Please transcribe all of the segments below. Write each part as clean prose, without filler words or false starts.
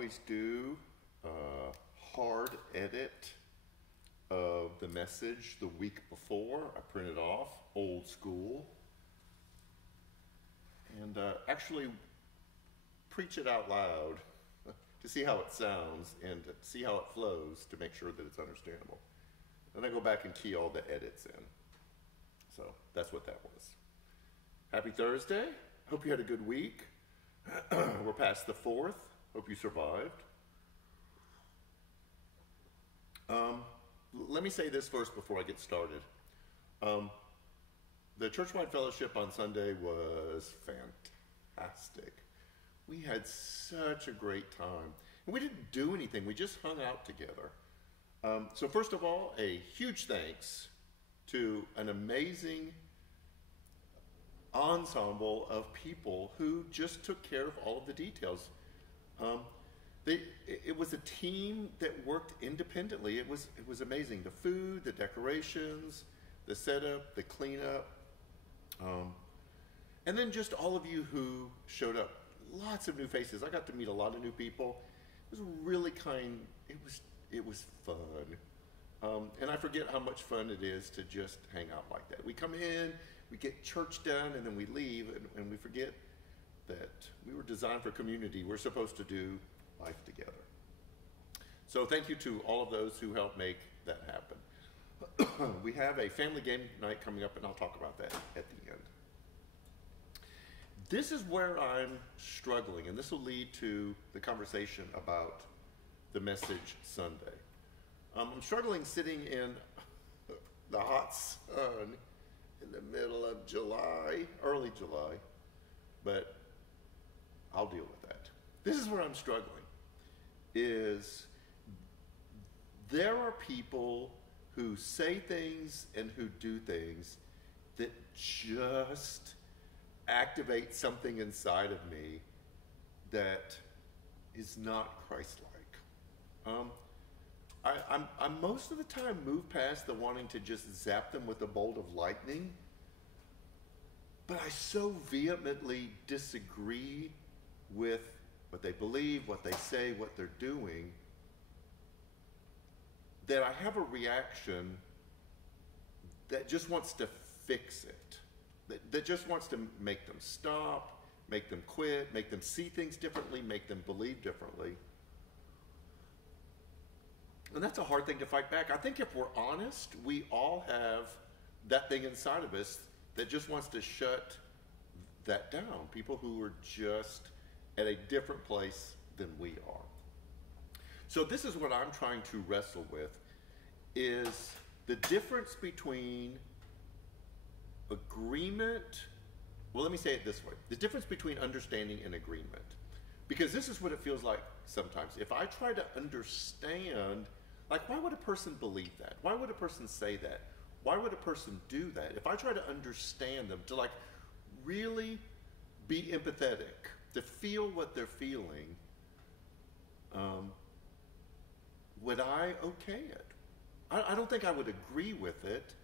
always do a hard edit of the message the week before. I print it off, old school, and actually preach it out loud to see how it sounds and to see how it flows to make sure that it's understandable. Then I go back and key all the edits in. So that's what that was. Happy Thursday. Hope you had a good week. We're past the 4th. Hope you survived. Let me say this first before I get started. The Churchwide Fellowship on Sunday was fantastic. We had such a great time. And we didn't do anything. We just hung out together. So first of all, a huge thanks to an amazing ensemble of people who just took care of all of the details. It was a team that worked independently. It was amazing. The food, the decorations, the setup, the cleanup, and then just all of you who showed up. Lots of new faces. I got to meet a lot of new people. It was really it was fun. And I forget how much fun it is to just hang out like that. We come in, we get church done, and then we leave, and we forget that we were designed for community. We're supposed to do life together. So thank you to all of those who helped make that happen. We have a family game night coming up, and I'll talk about that at the end. This is where I'm struggling, and this will lead to the conversation about the message Sunday. I'm struggling sitting in the hot sun in the middle of July, early July, but I'll deal with that. This is where I'm struggling, is there are people who say things and who do things that just activate something inside of me that is not Christ-like. I'm most of the time moved past the wanting to just zap them with a bolt of lightning, but I so vehemently disagree with what they believe, what they say, what they're doing, that I have a reaction that just wants to fix it, that just wants to make them stop, make them quit, make them see things differently, make them believe differently. And that's a hard thing to fight back. I think if we're honest, we all have that thing inside of us that just wants to shut that down. People who are just at a different place than we are. So this is what I'm trying to wrestle with, is the difference between agreement. Well, let me say it this way. The difference between understanding and agreement. Because this is what it feels like sometimes. If I try to understand, like, why would a person believe that? Why would a person say that? Why would a person do that? If I try to understand them, to like really be empathetic, to feel what they're feeling, would I okay it? I don't think I would agree with it,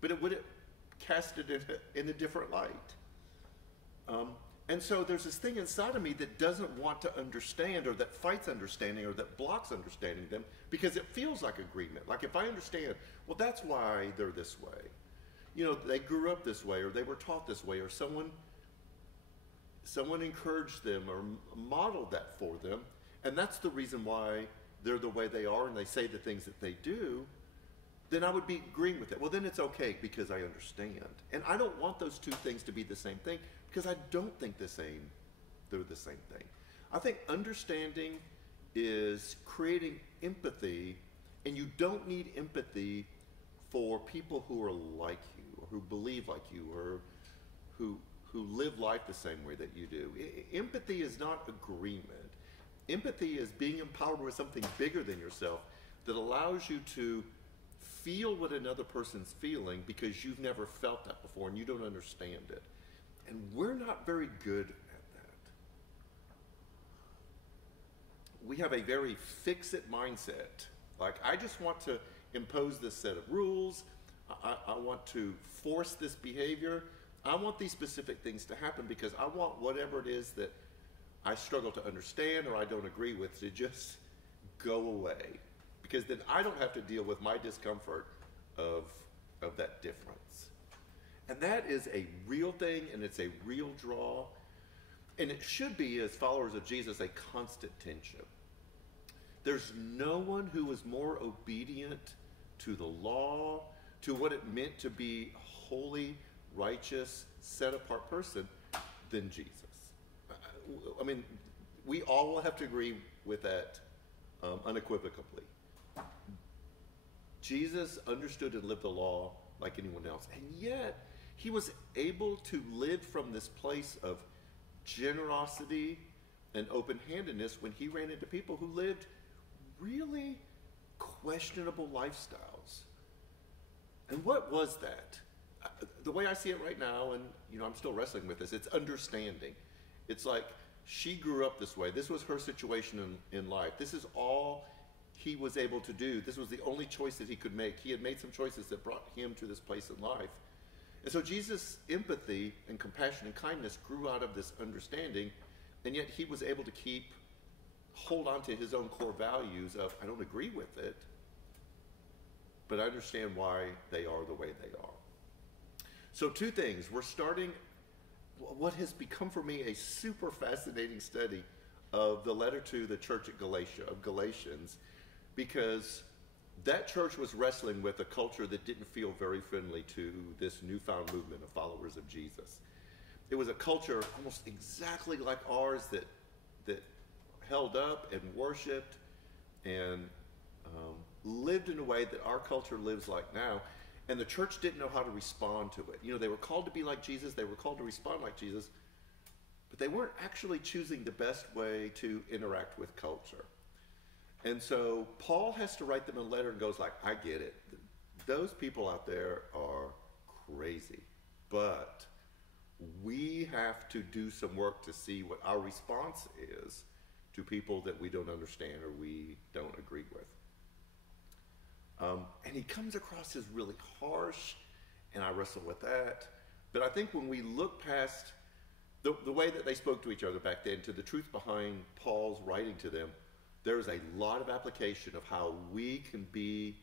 but it would cast it in a different light. And so there's this thing inside of me that doesn't want to understand, or that fights understanding, or that blocks understanding them, because it feels like agreement. Like if I understand, well, that's why they're this way. You know, they grew up this way, or they were taught this way, or someone encouraged them or modeled that for them, and that's the reason why they're the way they are and they say the things that they do, then I would be agreeing with it. Well, then it's okay because I understand. And I don't want those two things to be the same thing, because I don't think they're the same thing. I think understanding is creating empathy, and you don't need empathy for people who are like you, or who believe like you, or who live life the same way that you do. Empathy is not agreement. Empathy is being empowered with something bigger than yourself that allows you to feel what another person's feeling, because you've never felt that before and you don't understand it. And we're not very good at that. We have a very fix-it mindset. Like, I just want to impose this set of rules. I want to force this behavior. I want these specific things to happen because I want whatever it is that I struggle to understand or I don't agree with to just go away, because then I don't have to deal with my discomfort of that difference. And that is a real thing, and it's a real draw, and it should be, as followers of Jesus, a constant tension. There's no one who was more obedient to the law, to what it meant to be a holy, righteous, set-apart person than Jesus. I mean, we all will have to agree with that unequivocally. Jesus understood and lived the law like anyone else, and yet he was able to live from this place of generosity and open-handedness when he ran into people who lived really questionable lifestyles. And what was that? The way I see it right now, and I'm still wrestling with this, it's understanding. It's like she grew up this way. This was her situation in life. This is all he was able to do. This was the only choice that he could make. He had made some choices that brought him to this place in life. And so Jesus' empathy and compassion and kindness grew out of this understanding, and yet he was able to hold on to his own core values of, I don't agree with it, but I understand why they are the way they are. So two things. We're starting what has become for me a super fascinating study of the letter to the church at Galatia, of Galatians, because that church was wrestling with a culture that didn't feel very friendly to this newfound movement of followers of Jesus. It was a culture almost exactly like ours that held up and worshiped and lived in a way that our culture lives like now. And the church didn't know how to respond to it. They were called to be like Jesus. They were called to respond like Jesus. But they weren't actually choosing the best way to interact with culture. And so Paul has to write them a letter and goes like, I get it. Those people out there are crazy. But we have to do some work to see what our response is to people that we don't understand or we don't agree with. And he comes across as really harsh, and I wrestle with that. But I think when we look past the way that they spoke to each other back then to the truth behind Paul's writing to them, there's a lot of application of how we can be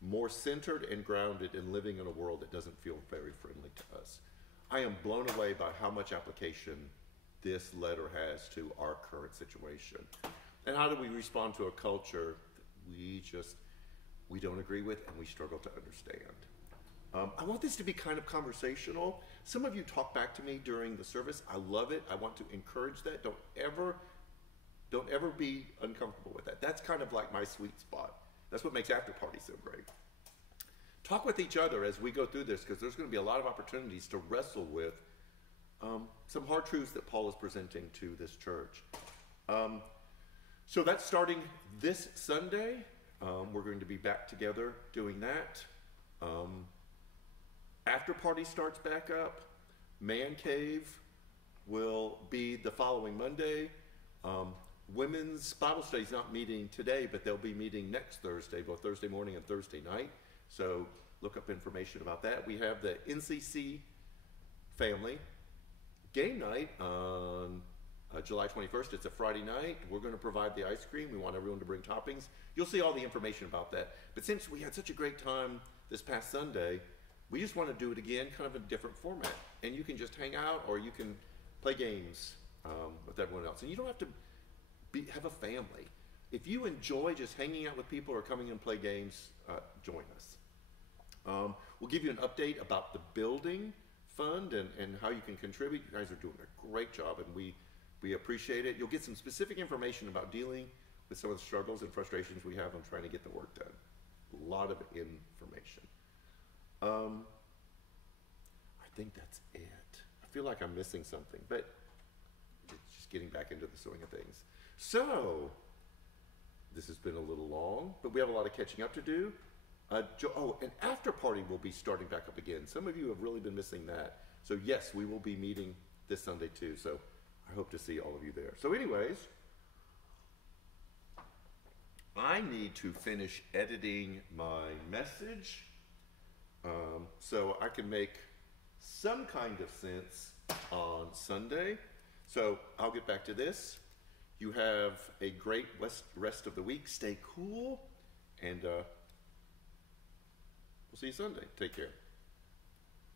more centered and grounded in living in a world that doesn't feel very friendly to us. I am blown away by how much application this letter has to our current situation. And how do we respond to a culture we don't agree with and we struggle to understand? I want this to be kind of conversational. Some of you talk back to me during the service. I love it. I want to encourage that. Don't ever be uncomfortable with that. That's kind of like my sweet spot. That's what makes After Party so great. Talk with each other as we go through this, because there's going to be a lot of opportunities to wrestle with some hard truths that Paul is presenting to this church. So that's starting this Sunday. We're going to be back together doing that. After Party starts back up. Man Cave will be the following Monday. Women's Bible Study is not meeting today, but they'll be meeting next Thursday, both Thursday morning and Thursday night. So look up information about that. We have the NCC family game night on July 21st. It's a Friday night. We're going to provide the ice cream. We want everyone to bring toppings. You'll see all the information about that. But since we had such a great time this past Sunday, we just want to do it again, kind of a different format. And you can just hang out, or you can play games with everyone else. And you don't have to have a family. If you enjoy just hanging out with people or coming and play games, join us. We'll give you an update about the building fund and how you can contribute. You guys are doing a great job, and we appreciate it. You'll get some specific information about dealing with some of the struggles and frustrations we have on trying to get the work done. A lot of information. I think that's it. I feel like I'm missing something, but it's just getting back into the swing of things. So, this has been a little long, but we have a lot of catching up to do. An after party will be starting back up again. Some of you have really been missing that. So yes, we will be meeting this Sunday too. So I hope to see all of you there. So anyways, I need to finish editing my message so I can make some kind of sense on Sunday. So I'll get back to this. You have a great rest of the week. Stay cool, and we'll see you Sunday. Take care.